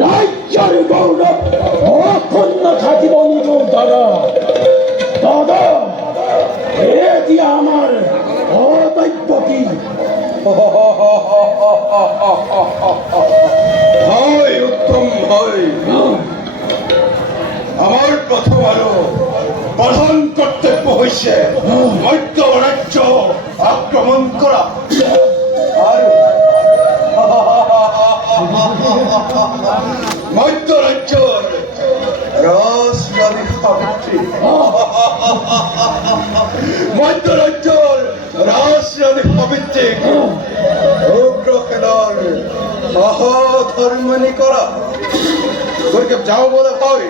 রাজ্যের গৌরব অক্ষুণ্ণ থাকিব নিজের দ্বারা। দাদা, এ দিয়ে আমার অদৈব্য কি? হয় উত্তম হয়, আমার প্রথম আলো প্রধান কর্তব্য হয়েছে মধ্য রাজ্য আক্রমণ করা। আর মধ্য রাজ্যের রাজরানী সাবিত্রী, মধ্য রাজ্যের রাজরানী সাবিত্রী উগ্র খেলার মহাধর্মনী করা। যাও বলে হয়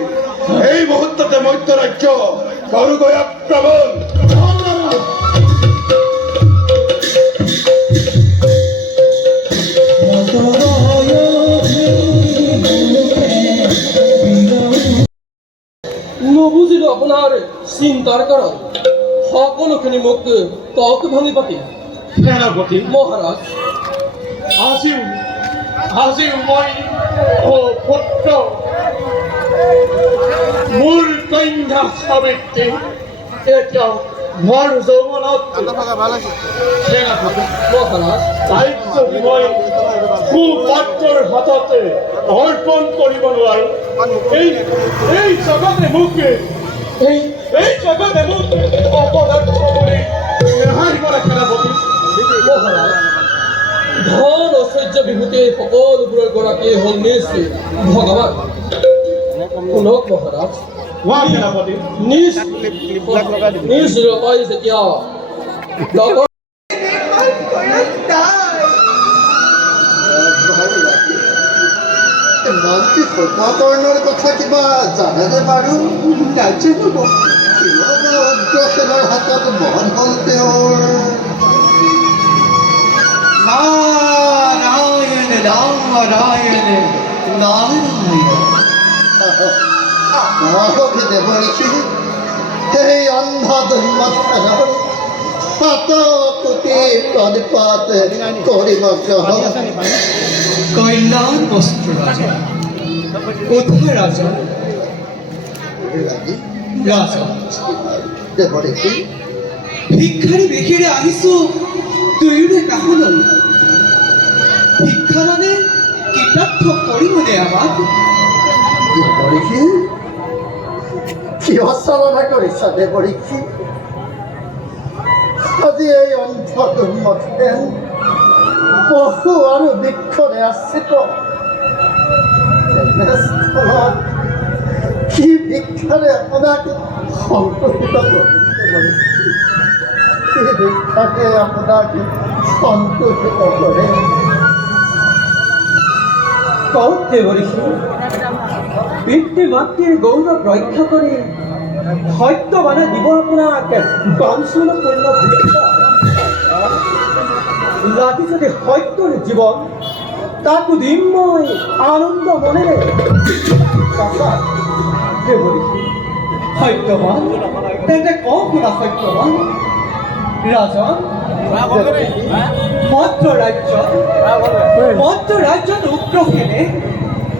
এই মুহূর্তে মধ্য রাজ্য করুক আক্রমণ। নবুঝিল আপনার চিন্তার কারণ সকলখানি মুখ কক ভাঙি পাতি। সেনাপতি মহারাজ আজিও আজিও মই ও পুত্ৰ মোৰ কন্যা সাবিত্ৰী এতিয়াও ভৰ যৌৱনত সেনাপতি মহাৰাজ তাইক যদি মই সুপাত্ৰৰ হাততে অৰ্পণ কৰিব নোৱাৰো, এই জগতে মোক এই জগতে মোক অপদাৰ্থ বুলি ৰেহাই কৰে সেনাপতি। মহাৰাজ ধন ঐশ্বৰ্য বিভূতি সকলোবোৰৰ গৰাকী হল নিশ্চয় ভগৱান। শুনক মহাৰাজ, সেনাপতি নিজ ৰতাই যেতিয়া লগৰ নামটি সত্যাকৰণৰ কথা কিবা জানেনে বাৰু? নাজানিব। উগ্ৰসেনৰ হাতত মন হ'ল তেওঁৰ। নাৰায়ণ নাৰায়ণ নাৰায়ণ দেৱঋষি, সেই অন্ধ হাতকুটি প্ৰণিপাত কৰিব গ্ৰহণ। কল্যাণ বস্ত্ৰ ৰাজা, কোথায় ৰাজা? ৰাজা দেৱঋষি, ভিক্ষাৰী বেশিৰে আহিছো দুয়োৰে কাহলৈ। ভিক্ষা মানে কৃতাৰ্থ কৰিবনে আমাক? দেৱঋষি, কিয় চালনা কৰিছা দেৱঋষি? আজি এই অন্ধ দুৰ্মতে পশু আৰু বৃক্ষৰে আশ্ৰিত এনেস্থলত কি ভিক্ষাৰে আপোনাক সন্তোষিত কৰিছে? কি ভিক্ষাৰে আপোনাক সন্তোষিত কৰে? কওক দেৱঋষি, পিতৃ মাতৃৰ গৌৰৱ ৰক্ষা কৰি সত্যবানে দিব আপোনাক বাঞ্ছনাপূৰ্ণ ভিক্ষা। লাগি যদি সত্যৰ জীৱন, তাকো দিম মই আনন্দ মনেৰে। দেৱঋষি, সত্যবান তেন্তে কওঁ শুনা সত্যবান ৰাজন মধ্য ৰাজ্যত উগ্ৰসেনে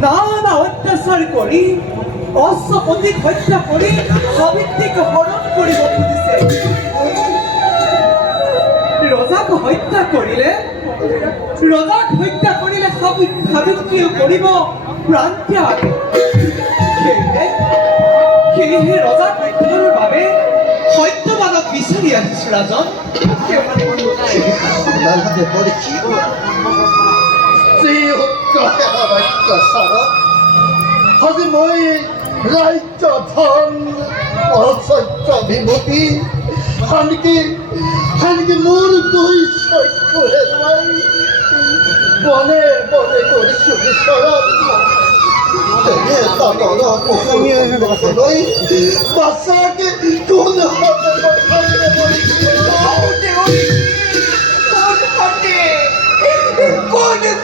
নানা অত্যাচাৰ কৰি অশ্বপতিক হত্যা কৰি সাবিত্ৰীক হৰণ কৰিব খুজিছে ৰজাক হত্যা কৰিলে সাবিত্ৰীয়ে কৰিব প্ৰাণ ত্যাগ সেয়েহে ৰজাক হত্যাৰ বাবে সত্যবানক বিচাৰি আহিছো ৰাজন আপোনালোকে পৰীক্ষিত যি উৎকৰ্ষে অত্যাচাৰত আজি মই ৰাজ্য ধন অসত্য বিমুখী আনকি মোৰ দুই চক্ষু হেৰুৱাই বনে বনে কৰিছো বিচৰণ বাচ্চাকে কোন হাতে পঠাইলে কোন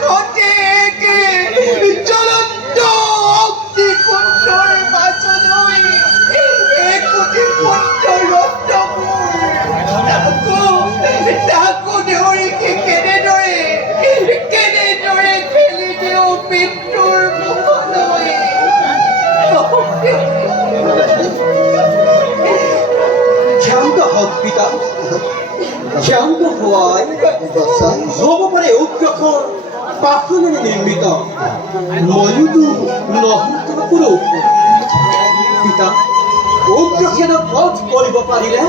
ঘটে জ্বলন্ত অগ্নিকুণ্ডৰ মাজলৈ একোটি কুণ্ড ৰক্তবোৰ তাকো দেউৰীকে কেনেদৰে ঠেলি দিওঁ মৃত্যুৰ মুখলৈ ক্ষান্ত হওক পিতা ক্ষান্ত হোৱাই হ'ব পাৰে উগ্ৰখন পাথৰেৰে নিৰ্মিত ময়োতো নহৰো পিতা উগ্ৰসেনক বধ কৰিব পাৰিলে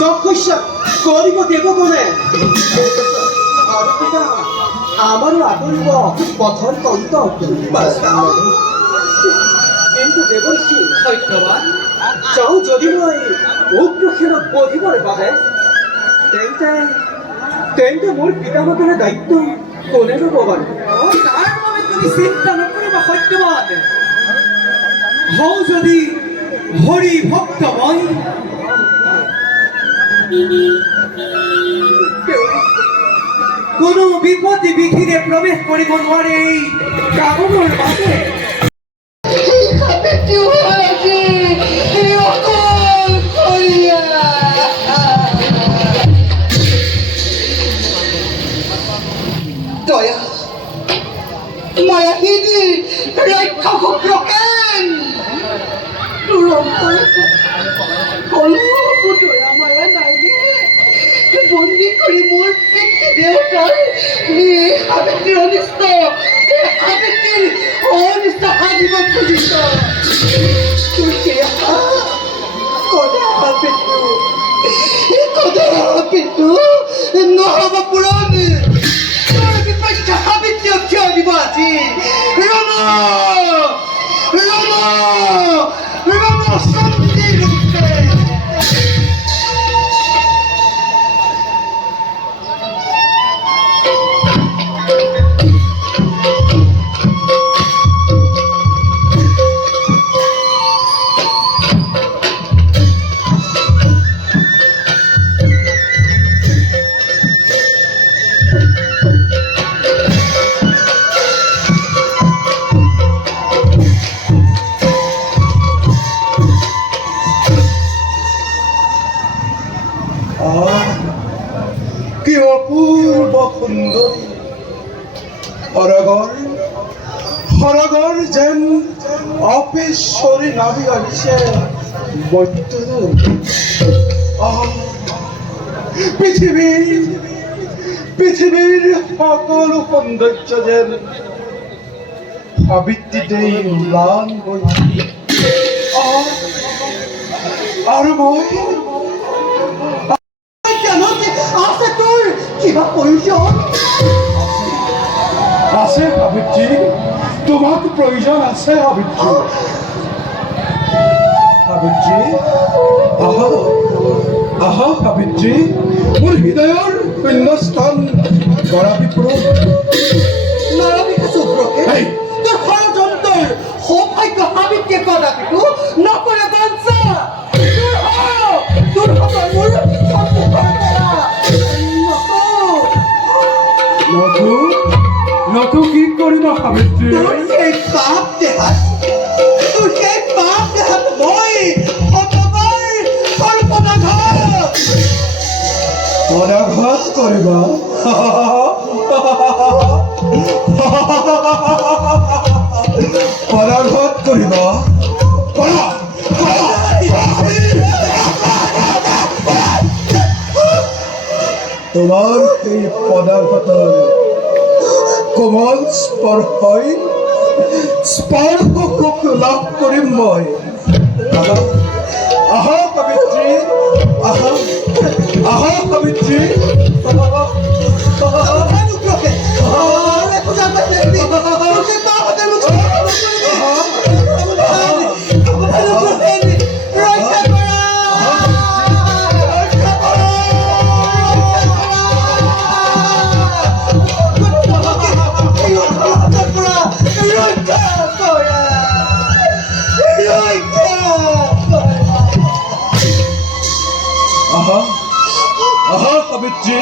যশস্যা কৰিব দেৱগণে আৰু পিতা আমাৰো আদৰিব পথৰ কন্ত কিন্তু দেৱৰ্ষি সত্যবান যাওঁ যদি মই উগ্ৰসেনক বধিবৰ বাবে তেন্তে মোৰ পিতামাতাৰ দায়িত্ব কোনে ল'ব বাৰু তাৰ বাবে তুমি চিন্তা নকৰিবা সত্যবান হওঁ যদি হৰি ভক্ত মই কোনো বিপদে বিঘিনে প্ৰৱেশ কৰিব নোৱাৰে এই কামনৰ মাজে দয়া মায়াহীনী ৰক্ষক প্ৰকেন দয়া মায়া নাইনে বন্দী কৰি মোৰ পিতৃ দেউতাৰ সাবিত্ৰীৰ অনিষ্ট সাধিব খুজিছ কিন্তু নহ'ব পূৰণ সাবিত্ৰীক কিয় দিব আজি শান্তি ৰূপে কি অপূৰ্ব সুন্দৰী সৰগৰ যেন অপেশ্বৰী নামি আহিছে পৃথিৱীৰ সকলো সৌন্দৰ্য যেন সাবিত্ৰীতেই ম্লান হৈ আৰু মই আছে তোৰ কিবা প্ৰয়োজন আছে সাবিত্ৰী তোমাক প্ৰয়োজন আছে সাবিত্ৰী আহা সাবিত্ৰী মোৰ হৃদয়ৰ শূন্যস্থান গৰাকী পুৰুষ তোৰ ষড়যন্ত্ৰৰ সৌভাগ্য সাবিত্ৰীয়ে কদাপিতো নকৰে বঞ্চা তোৰ মোৰ সন্মুখৰ পৰা নতু কি কৰিবা সাবিত্ৰী তোৰ সেই পাপ দেহাত মই কৰিবা পদাঘাত কৰিবা তোমাৰ সেই পদাঘাতৰ কোমল স্পৰ্শই স্পৰ্শক লাভ কৰিম মই আহা কবিত্ৰী আহা আহা কবিত্ৰী আহা আহা কবিত্ৰী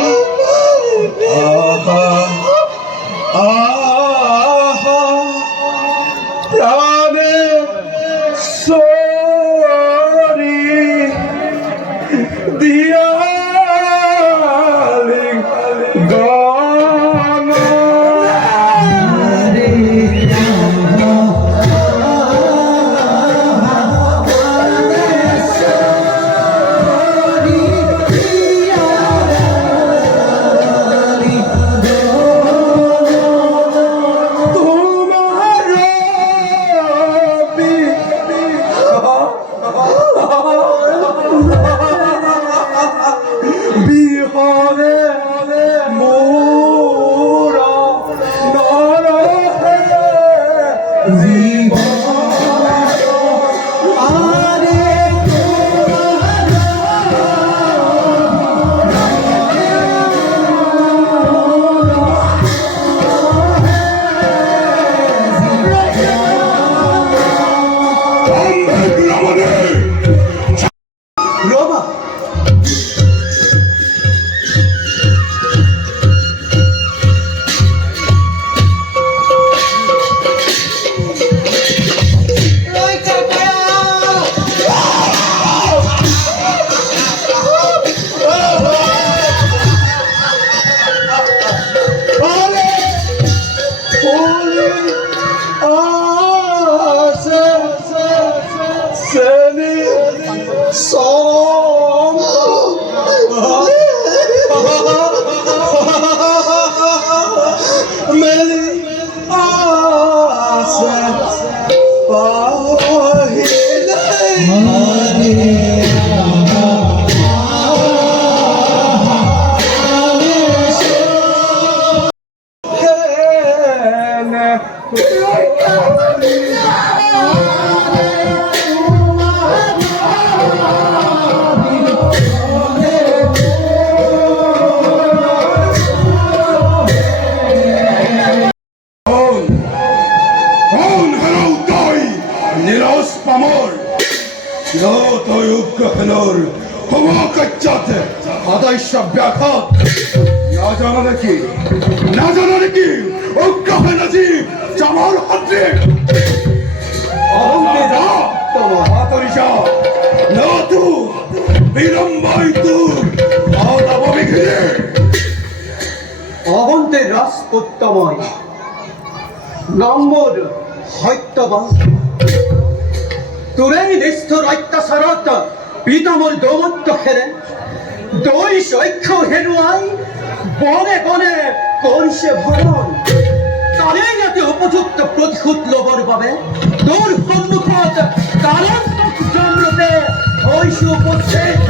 আহা আহা প্রাণে সরি দিয়ালি গান বিহরে মোরা নরহে জীবন রমা আদর্শ ব্যাঘাত না জানা নাকি উগ্রহে নজিব জামাল হাতে আতরিশা নতু বিলম্বই তু আদাব বিঘিরে অবন্তে রাজপুত্তময় নম্বর সত্যবান তোৰে নিষ্ঠুৰ অত্যাচাৰত পিতামৰ দৌমত্ব হেৰে দৈ সৈখ্য হেৰুৱাই বনে বনে কৰিছে ভ্ৰমণ তাৰে ইয়াতে উপযুক্ত প্ৰতিশোধ ল'বৰ বাবে তোৰ সন্মুখত কালান্তক জমৰূপে হৈছো উপস্থিত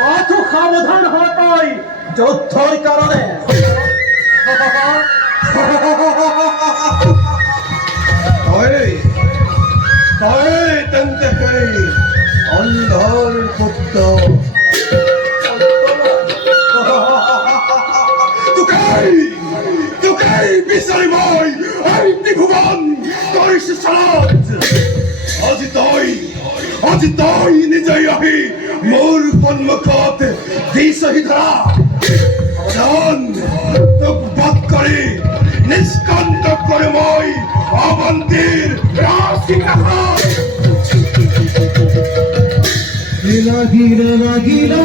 মাথো সাৱধান হৈ তই যুদ্ধৰ কাৰণে অন্ধৰ পুত্ৰ তুকাই বিচাৰি মই এই ত্ৰিভুৱন কৰিছো চালত আজি তই নিজে আহি মোৰ সন্মুখত দিছহি ধৰা সাৱধান তোক বধ কৰি নিষ্কণ্ঠ কৰি মই অৱন্তীৰ ৰাজসিংহাসন গিলা গিলা গিলা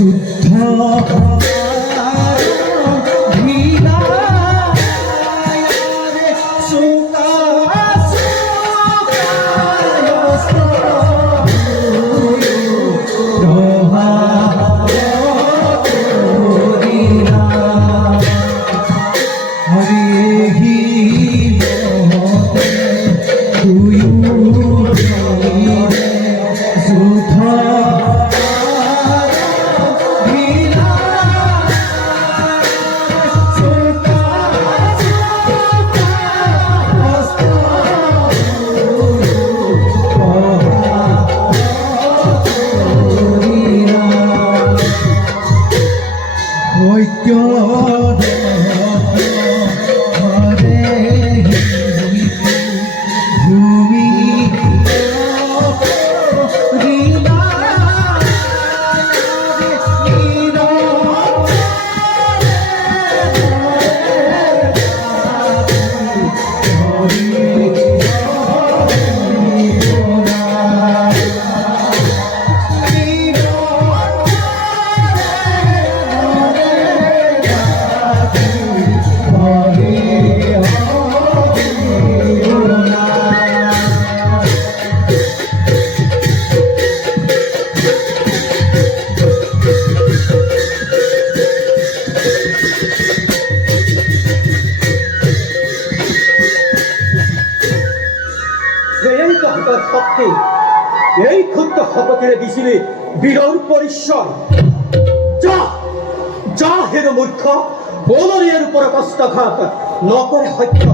যুদ্ধ এই তহতার পক্ষে এই ক্ষুদ্র শপথের দিছিলে বীরর পরিশ্রম যা যা হের মূর্খ বলরের উপর কষ্টঘাত নকরে হত্য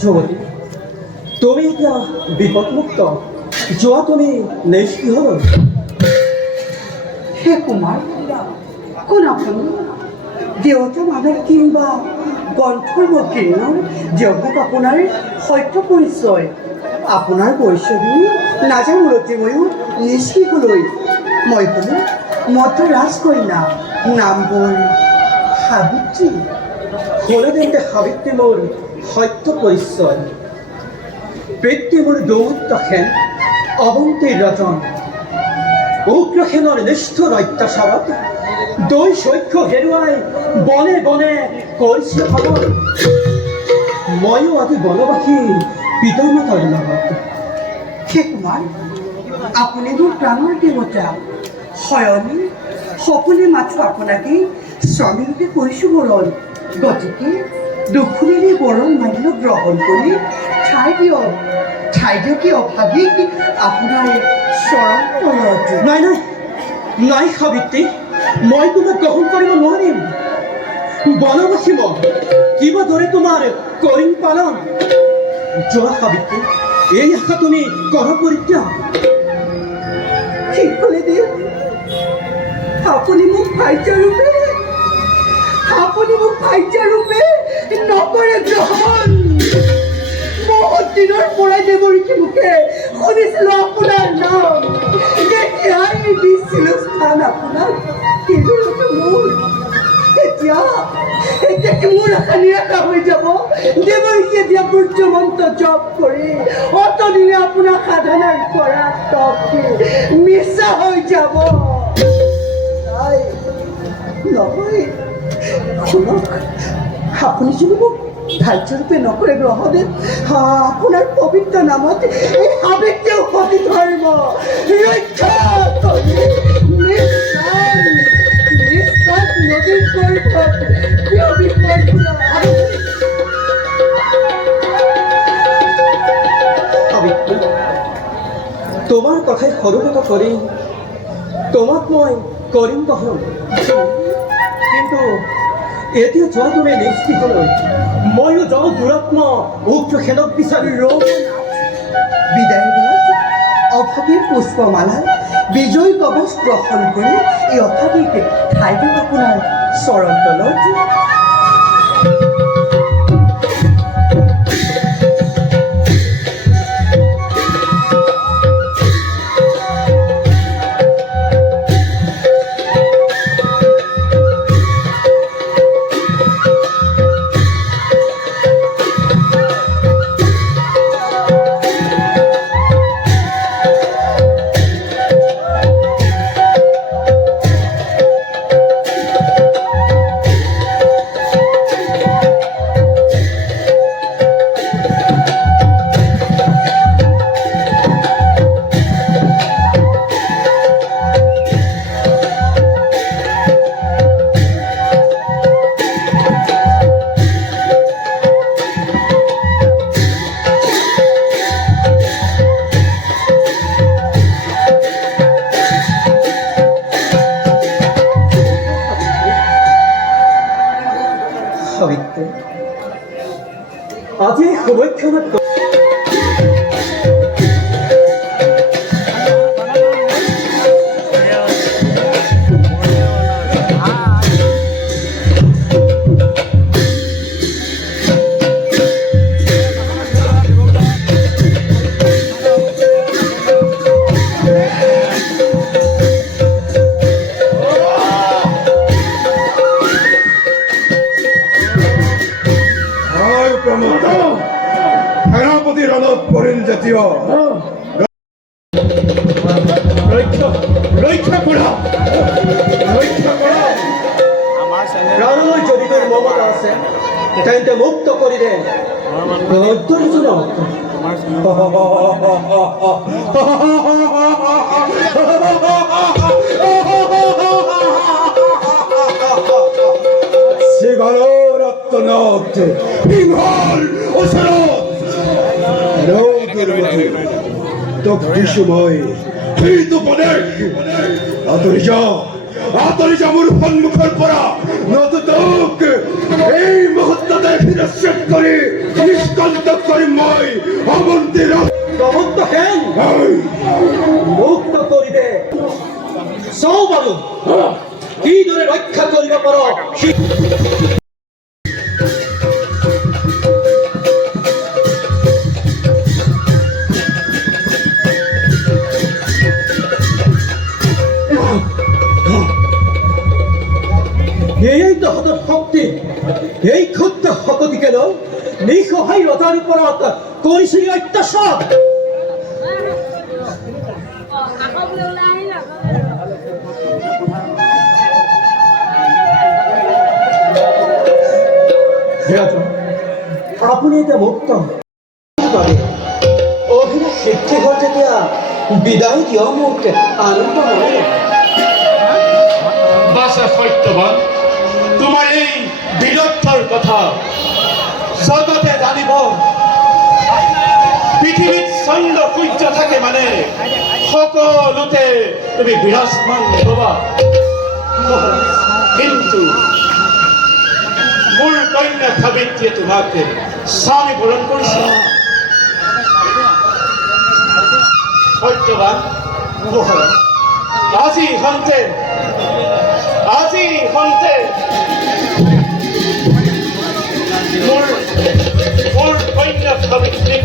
যুবতী তুমি এতিয়া বিপদমুক্ত যোৱা তুমি নিষ্ক্ৰিয় হল হে কুমাৰ কোন আপনি দেৱতা মানৰ কিংবা গ্ৰন্থৰ বকীৰ্ণৰ জগত আপোনাৰ সত্য পৰিচয় আপোনাৰ পৰিচয় নাজানো ৰতি ময়ো নিষ্কিকলৈ মই হ'লো মত্ৰ ৰাজকন্যা নাম হ'ল সাবিত্ৰী হলে দেনতে সাবিত্ৰী মোৰ সত্য পৰিচয় পিতৃ মোৰ দৌত্য সেন অৱন্তীৰ ৰজন উগ্ৰসেনৰ নিষ্ঠুৰ অত্যাচাৰত দৈ সৈক্য হেৰুৱাই বনে বনে কৰিছে ভ্ৰমণ ময়ো আজি বনবাসী পিতামাতাৰ লগত হে কুমাৰ আপুনি মোৰ প্ৰাণৰ দেৱতা শয়নে সপোনে মাথো আপোনাকেই স্বামীৰূপে কৰিছোঁ বৰণ গতিকে দুখুনেৰে বৰণ মান্য গ্ৰহণ কৰি ঠাই দিয়ক কি অভাৱিক আপোনাৰ চৰণ তলত নাই নাই নাই সাবিত্ৰী মই তোমাক গ্ৰহণ কৰিব নোৱাৰিম বনবাসী মই কিবাদৰে তোমাৰ কৰিম পালন যোৱা সাবিত্ৰী এই আশা তুমি কৰ পৰিত্যাগ ঠিক কৰি দিয়ক আপুনি মোক ভাইজাৰূপে নকৰে গ্ৰহণ বহুত দিনৰ পৰাই দেৱৰীকে মুখে শুনিছিলোঁ আপোনাৰ নাম তেতিয়াই দিছিলোঁ স্থান আপোনাক কিন্তু মোৰ এতিয়া কি মোৰ আশা নিৰাশা হৈ যাব দেৱৰীকে এতিয়া সূৰ্যমন্ত্ৰ জপ কৰি অতদিনে আপোনাৰ সাধনাৰ পৰা তপি মিছা হৈ যাব নাই নহয় শুনক আপুনি যদি মোক ধাৰ্যৰূপে নকৰে গ্ৰহণে আপোনাৰ পবিত্ৰ নামত এই সাবিত্ৰীয়ে উভতি ধৰিব ৰক্ষা কৰি নিশ্চয় নদীৰ গৰ্ভত সাবিত্ৰী তোমাৰ কথাই সৰুকথা কৰি তোমাক মই কৰিম গ্ৰহণ কিন্তু এতিয়া যোৱা তুমি নিষ্কিহলৈ ময়ো যাওঁ দুৰাত্ম উগ্ৰসেনক বিচাৰি বিদায় বেলাত অভাগীৰ পুষ্পমালা বিজয় কবচ গ্ৰহণ কৰি এই অভাগীক ঠাই দিওঁ আপোনাৰ চৰণ তলত আজি এই সময়ক্ষণত হয় প্ৰমোদ সেনাপতি ৰণত পৰিল জাতীয় ৰক্ষা ৰক্ষা কৰা ৰক্ষা কৰা প্ৰাণলৈ যদি তোৰ মমতা আছে তেন্তে মুক্ত কৰি দে অন্তৰ্জনক সিংহৰ আত্মনাথ সিংহৰ ওচৰত তোক দিছো মই সেইটো পদেশ আঁতৰি যা মোৰ সন্মুখৰ পৰা নতু তোক এই মুহূৰ্ততে শিৰচ্ছেদ কৰি নিষ্কণ্টক কৰিম মই অমন্দিৰত প্ৰমত্ত হেন মুক্ত কৰি দে চাওঁ বাৰু কিদৰে ৰক্ষা কৰিব পাৰ এই তহঁতৰ শক্তি এই ক্ষুদ্ৰ শকতিকে লৈ নিসহায় ৰজাৰ ওপৰত কৰিছিলি অত্যাচাৰ আপুনি এতিয়া মুক্ত অভিনয় সিদ্ধি হ'ল যেতিয়া বিদায় দিয় মোক আনন্দ হয় বাছা সত্যবান তোমাৰ এই বীৰত্বৰ কথা জগতে জানিব পৃথিৱীত চন্দ্ৰ সূৰ্য থাকে মানে সকলোতে তুমি বিৰাজমান হবা কিন্তু মোৰ কন্যা সাবিত্ৰীয়ে তোমাক স্বামী বৰণ কৰিছে সত্যবান আজি হন্তে মোৰ কন্যা সাবিত্ৰীক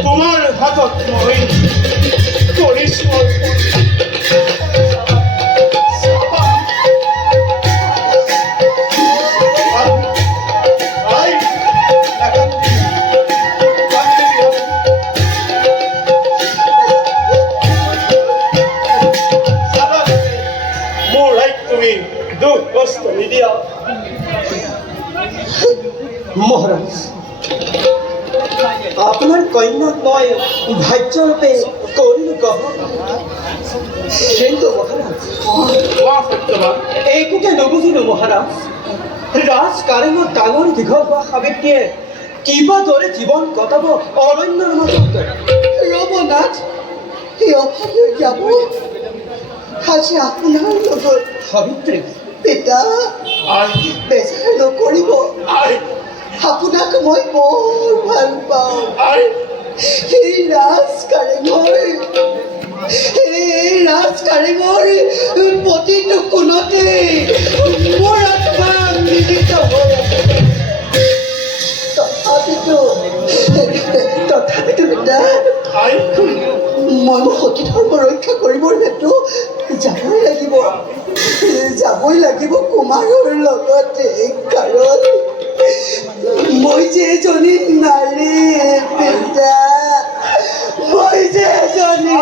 তোমাৰ হাতত মই কৰিছো দুখ কষ্ট নিদিয়া মহাৰাজ আপনাৰ কন্যাক মই ভাজ্যৰূপে কৰিল গ্ৰহণ কিন্তু মহাৰাজ এইটোকে নুবুজিলো মহাৰাজ ৰাজকাৰেঙত ডাঙৰ দীঘল হোৱা সাবিত্ৰীয়ে কিবা দৰে জীৱন কটাব অৰণ্যৰ মাজত ৰবনাথ এই অভাৱে যাব আজি আপোনাৰ লগত সাবিত্ৰী পিতা বেজাৰ নকৰিব আপোনাক মই বৰ ভাল পাওঁ এই ৰাজকাৰেঙৰ প্ৰতিটো কোণতে মোৰ আত্মা মিলিত হৈ আছে তথাপিতো পিতা মই মোৰ সতী ধৰ্ম ৰক্ষা কৰিবৰ হেতু যাবই লাগিব কুমাৰৰ লগতে কাৰণ মই যে এজনী নাৰী পিতা মই যে এজনী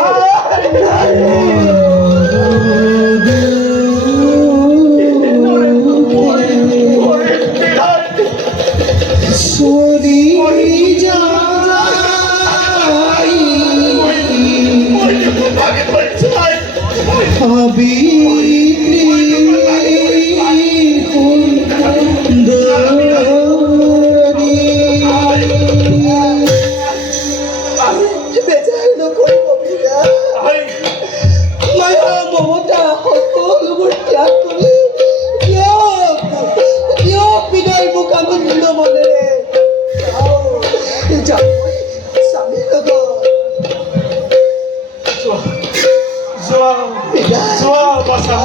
যোৱা বাচা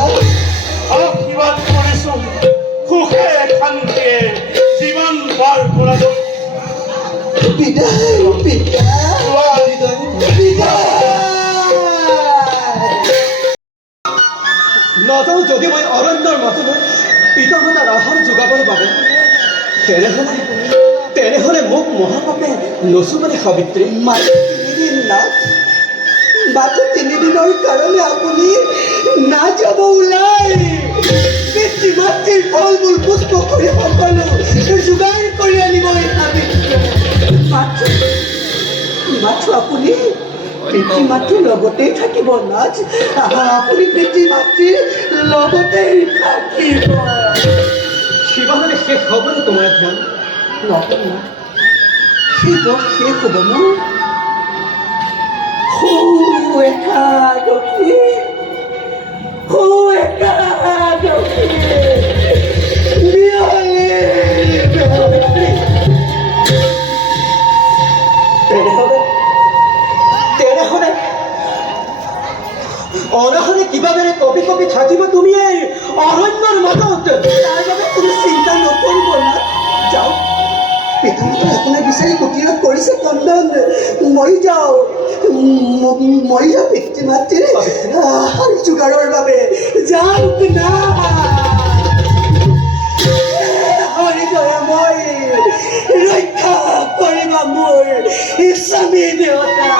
আশীৰ্বাদ কৰিছো সুখে শান্তিয়ে জীৱন পাৰ কৰাটো বিদায় নাযাওঁ যদি মই অৰণ্যৰ মাজলৈ পিতা মাতাৰ আহাৰ যোগাবৰ বাবে তেনেহ'লে মোক মহাপাপে নচুবনে সাবিত্ৰী মাত্ৰ 3 দিন নাথ মাত্ৰ 3 দিনৰ কাৰণে আপুনি নাযাব ওলাই পিতৃ মাতৃৰ ফল মূল পুষ্প কৰি সকলো যোগাৰ কৰি আনিব মাত্ৰ আপুনি পিতৃ মাতৃৰ লগতেই থাকিব নাথ আপুনি পিতৃ মাতৃৰ লগতেই থাকিব শিৱাহলে শেষ হ'বনে তোমাৰ ধ্যান নহয় না সেই বৰ শেষ হ'ব মোৰ একাদশী তেনেহ'লে অনাহলে কিবাবেৰে কপি কপি থাকিব তুমি এই অৰণ্যৰ মাজত তাৰ বাবে কোনো চিন্তা নকৰিব না যাওক পিতামাতাই আপোনাক বিচাৰি কুটীৰত কৰিছে কন্দন মই যাওঁ পিতৃ মাতৃৰ যোগাৰৰ বাবে যাওক না হৰিদয়া মই ৰক্ষা কৰিবা মোৰ স্বামী দেৱতা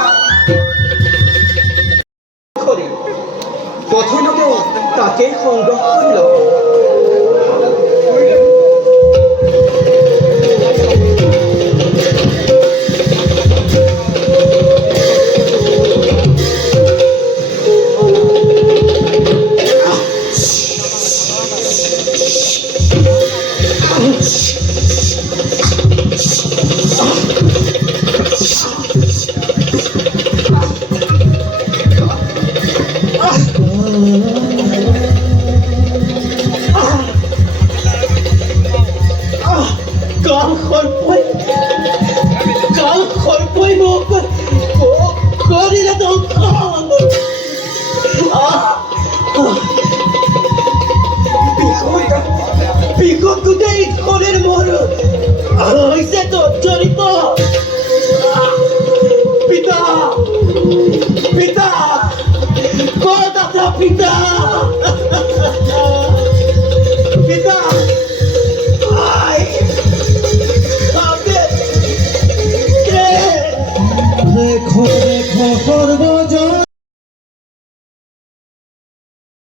প্ৰথমতে তাকেই সংগ্ৰহ কৰি লওঁ কাল সৰ্পই মোক কৰিলে বিষত গোটেই শৰীৰ মোৰ হৈছে জড়িত